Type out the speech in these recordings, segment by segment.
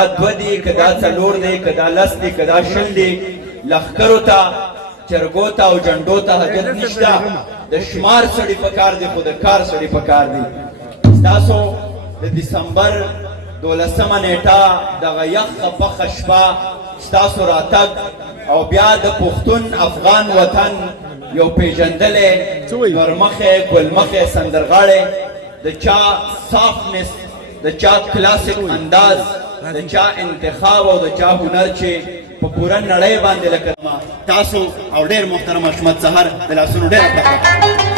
کدا دو دی کدا څلور دی کدا لس دی کدا شل دی لخکرو ته چرګو ته او جنډو ته حاجت نشته د شمار سړي پکار دی خو د کار سړي پکار دی ستاسو د دسمبر 12مه نیټه دغه یخه پخه شپه ستاسو راتګ او بیا د پښتون افغان وطن یو پیژندلې نورمخې ګلمخې سندرغاړې د چا صافنس د چا کلاسیک انداز د چا انتخاب او د چا هنر چې په پوره نړۍ باندې لکه تاسو او ډېر محترم حشمت سهار د لاسونو ډېره پخه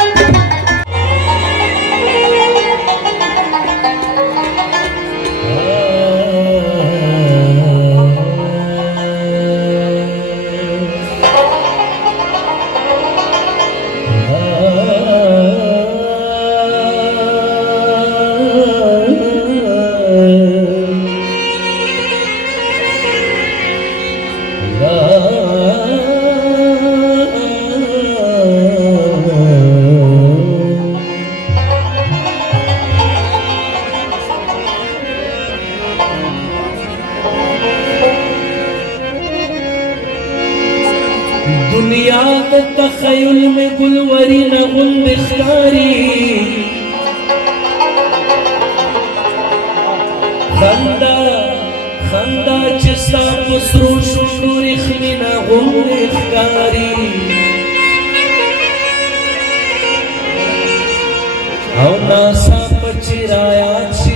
दुनिया के तखयल में गुलवरी न गुल ख्यारी खंदा खंदा चिसा पसरू शुंडूर खमीना गुल ख्यारी आओ नासा पचिराया छि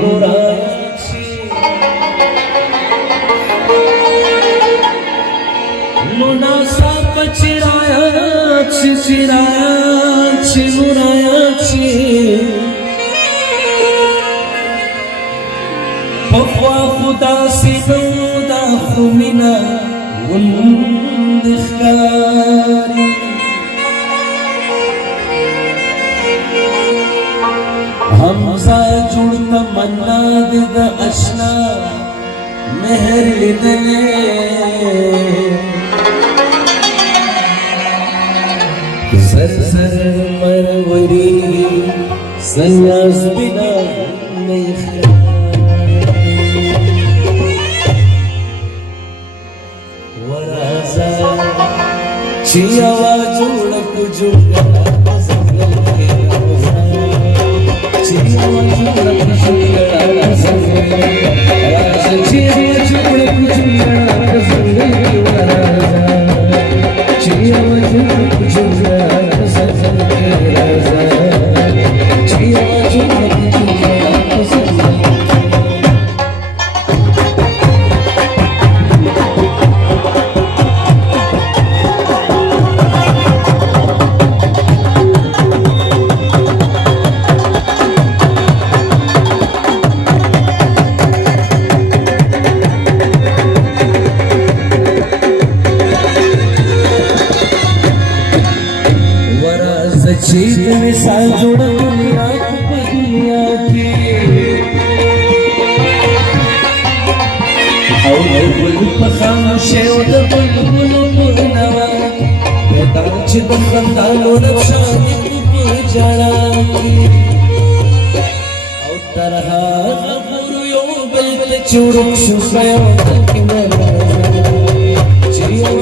नुराया सा पचिराया नुराया पखवा खुदा से दौदा खुमिना उन्दिखारी हमजा जुड़ता मन्ना दिद अशना मेहर लिदले सर सर मरवरी सन्यास बिना नहीं वराजा चियावा जोड़ कुजुगा चियावा जोड़ कुजुगा चियावा जोड़ कुजुगा चियावा जोड़ कुजुगा चीज मिसाल जोड़ दुनिया की और बुल पखाम शेव द बुल मुनवा बेदाच बंदा लोर शादी की जड़ा की और तरहा गुरु यो बल चूड़ शुकायो की मेरा चियो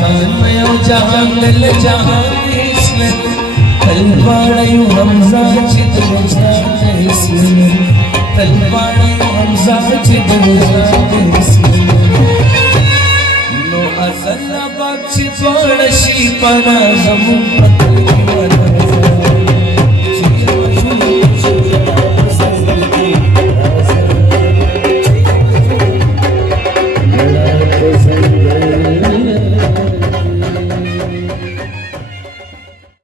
جهان میں او جهان دل جهان اسلام تلواړیو حمزه چې د وجدان اسلام تلواړیو حمزه چې د وجدان اسلام نو اصل باک چې څوړ شي پنا زمون پتل